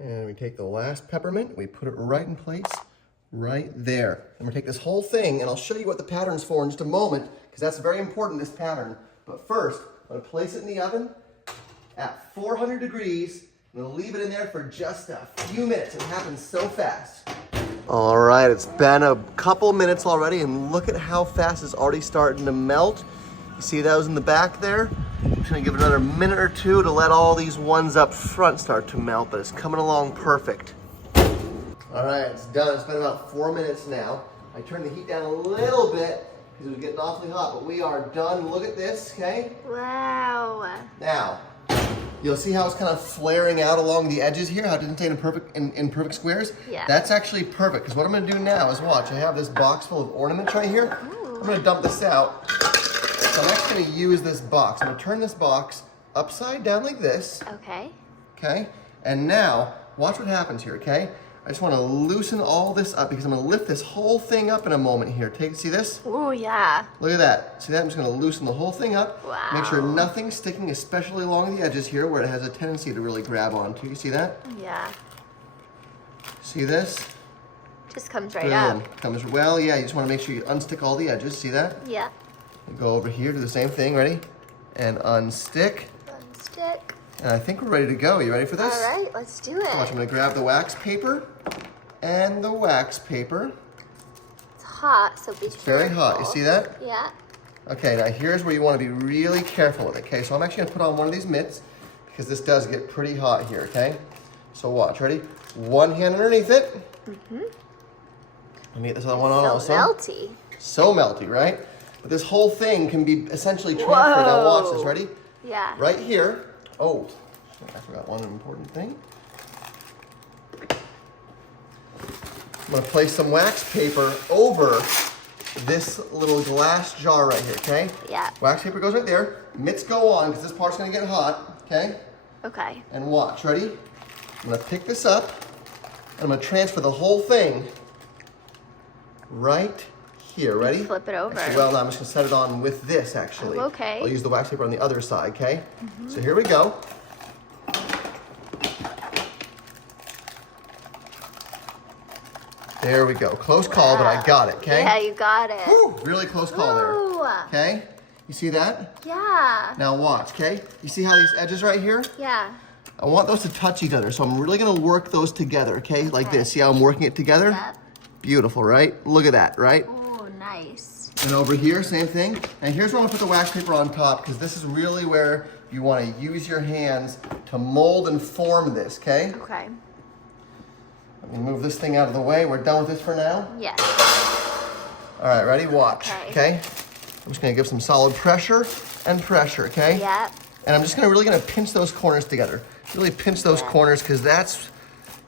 And we take the last peppermint, we put it right in place, right there. I'm gonna take this whole thing and I'll show you what the pattern's for in just a moment, because that's very important, this pattern. But first, I'm gonna place it in the oven at 400 degrees. I'm gonna leave it in there for just a few minutes. It happens so fast. All right, it's been a couple minutes already, and look at how fast it's already starting to melt. You see those in the back there? I'm just gonna give it another minute or two to let all these ones up front start to melt, but it's coming along perfect. All right, it's done. It's been about 4 minutes now. I turned the heat down a little bit because it was getting awfully hot, but we are done. Look at this, okay? Wow. Now, you'll see how it's kind of flaring out along the edges here, how it didn't stay in perfect squares? Yeah. That's actually perfect, because what I'm gonna do now is watch. I have this box full of ornaments right here. Ooh. I'm gonna dump this out. So I'm actually gonna use this box. I'm gonna turn this box upside down like this. Okay. Okay? And now, watch what happens here, okay? I just wanna loosen all this up because I'm gonna lift this whole thing up in a moment here. See this? Ooh, yeah. Look at that. See that? I'm just gonna loosen the whole thing up. Wow. Make sure nothing's sticking, especially along the edges here where it has a tendency to really grab onto. You see that? Yeah. See this? Just comes right Boom. up. Comes, well, yeah, you just wanna make sure you unstick all the edges. See that? Yeah. And go over here, do the same thing. Ready? And unstick. Unstick. And I think we're ready to go. You ready for this? All right, let's do it. Watch, I'm gonna grab the wax paper and the wax paper. It's hot, so be It's very hot. You see that? Yeah. Okay, now here's where you want to be really careful with it, okay? So I'm actually going to put on one of these mitts because this does get pretty hot here, okay? So watch, ready? One hand underneath it. Mm-hmm. Let me get this other one on So also. melty. So melty, right? But this whole thing can be essentially transferred. Now watch this, ready? Yeah. Right here. Oh, I forgot one important thing. I'm going to place some wax paper over this little glass jar right here, okay? Yeah. Wax paper goes right there. Mitts go on because this part's going to get hot, okay? Okay. And watch, ready? I'm going to pick this up and I'm going to transfer the whole thing right here, ready? Flip it over. Actually, well, no, I'm just going to set it on with this actually. Oh, okay. I'll use the wax paper on the other side, okay? So here we go. There we go. Close call, but I got it, okay? Yeah, you got it. Woo, really close call there. Woo. Okay? You see that? Yeah. Now watch, okay? You see how these edges right here? Yeah. I want those to touch each other, so I'm really gonna work those together, okay? Like this. See how I'm working it together? Yep. Beautiful, right? Look at that, right? Oh, nice. And over here, same thing. And here's where I'm gonna put the wax paper on top, because this is really where you wanna use your hands to mold and form this, okay? Okay. Let me move this thing out of the way. We're done with this for now. Yes. All right, ready? Watch, Okay. okay? I'm just gonna give some solid pressure and pressure, okay? Yep. And I'm just really gonna pinch those corners together. Really pinch those corners because that's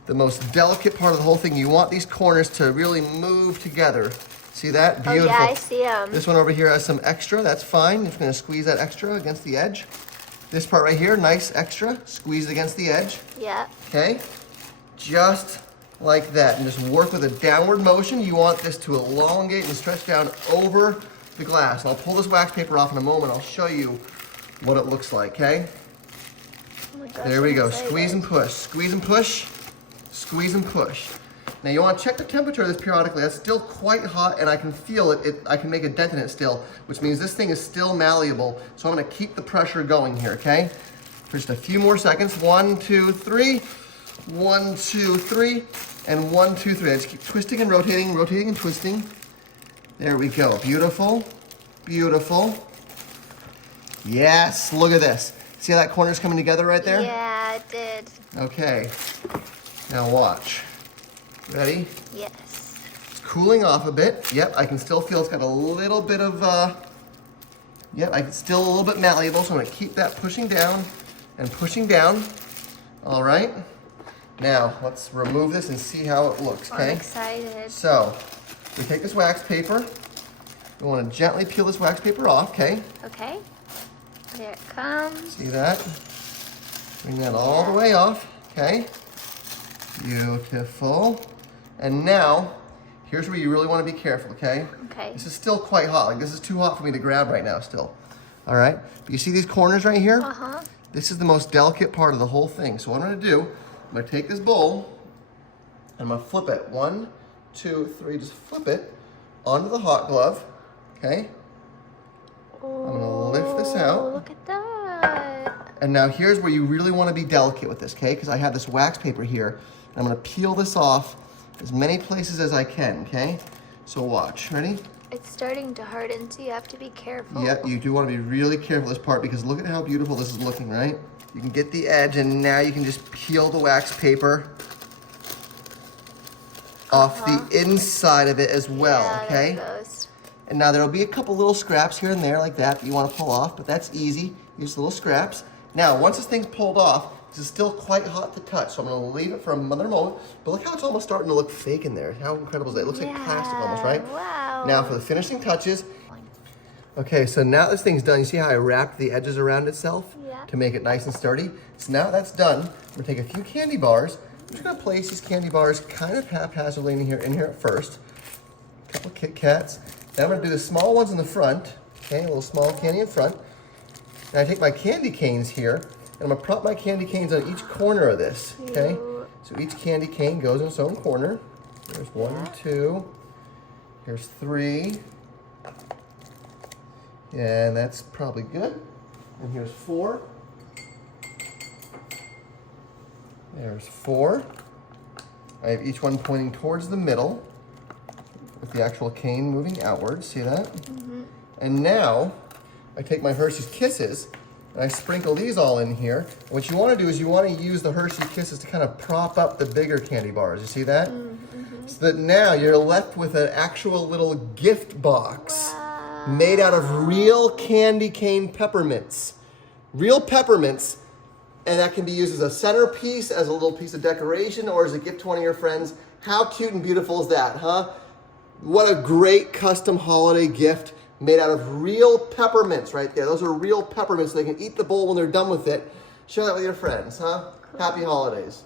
the most delicate part of the whole thing. You want these corners to really move together. See that? Beautiful. Oh, yeah, I see them. This one over here has some extra, that's fine. Just gonna squeeze that extra against the edge. This part right here, nice extra, squeeze it against the edge, Yep. okay? Just like that, and just work with a downward motion. You want this to elongate and stretch down over the glass. And I'll pull this wax paper off in a moment. I'll show you what it looks like, okay? Oh my gosh, There we I'm go, excited. squeeze and push, squeeze and push, squeeze and push. Now you want to check the temperature of this periodically. That's still quite hot and I can feel it. I can make a dent in it still, which means this thing is still malleable. So I'm gonna keep the pressure going here, okay? For just a few more seconds. 1, 2, 3, 1, 2, 3, and 1, 2, 3. I just keep twisting and rotating, rotating and twisting. There we go, beautiful, beautiful. Yes, look at this. See how that corner's coming together right there? Yeah, it did. Okay, now watch. Ready? Yes. It's cooling off a bit. Yep, I can still feel it's got a little bit of, yep, it's still a little bit malleable, so I'm gonna keep that pushing down and pushing down. All right, now let's remove this and see how it looks, okay? I'm excited. So, we take this wax paper. We wanna gently peel this wax paper off, okay? Okay. There it comes. See that? Bring that all the way off, okay? Beautiful. And now, here's where you really want to be careful, okay? Okay. This is still quite hot. Like, this is too hot for me to grab right now still. All right? But you see these corners right here? Uh-huh. This is the most delicate part of the whole thing. So what I'm going to do, I'm gonna take this bowl and I'm gonna flip it. 1, 2, 3, just flip it onto the hot glove, okay? Oh, I'm gonna lift this out. Look at that. And now here's where you really wanna be delicate with this, okay? Because I have this wax paper here. And I'm gonna peel this off as many places as I can, okay? So watch, ready? It's starting to harden, so you have to be careful. Yep, you do want to be really careful this part because look at how beautiful this is looking, right? You can get the edge and now you can just peel the wax paper off the inside of it as well, Yeah, okay? there it goes. And now there'll be a couple little scraps here and there like that you want to pull off, but that's easy. Just little scraps. Now, once this thing's pulled off, this is still quite hot to touch, so I'm gonna leave it for another moment. But look how it's almost starting to look fake in there. How incredible is that? It looks like plastic almost, right? Wow. Now for the finishing touches. Okay, so now this thing's done. You see how I wrapped the edges around itself Yeah. to make it nice and sturdy? So now that's done. I'm gonna take a few candy bars. I'm just gonna place these candy bars kind of haphazardly in here at first. A couple Kit Kats. Then I'm gonna do the small ones in the front. Okay, a little small candy in front. And I take my candy canes here, and I'm gonna prop my candy canes on each corner of this, okay? Cute. So each candy cane goes in its own corner. There's 1, 2, here's 3. And that's probably good. And here's 4. There's 4. I have each one pointing towards the middle with the actual cane moving outwards, see that? Mm-hmm. And now, I take my Hershey's Kisses and I sprinkle these all in here. And what you want to do is you want to use the Hershey Kisses to kind of prop up the bigger candy bars. You see that? Mm-hmm. So that now you're left with an actual little gift box Wow. made out of real candy cane peppermints. Real peppermints. And that can be used as a centerpiece, as a little piece of decoration, or as a gift to one of your friends. How cute and beautiful is that, huh? What a great custom holiday gift made out of real peppermints right there. Those are real peppermints. They can eat the bowl when they're done with it. Share that with your friends, huh? Happy holidays.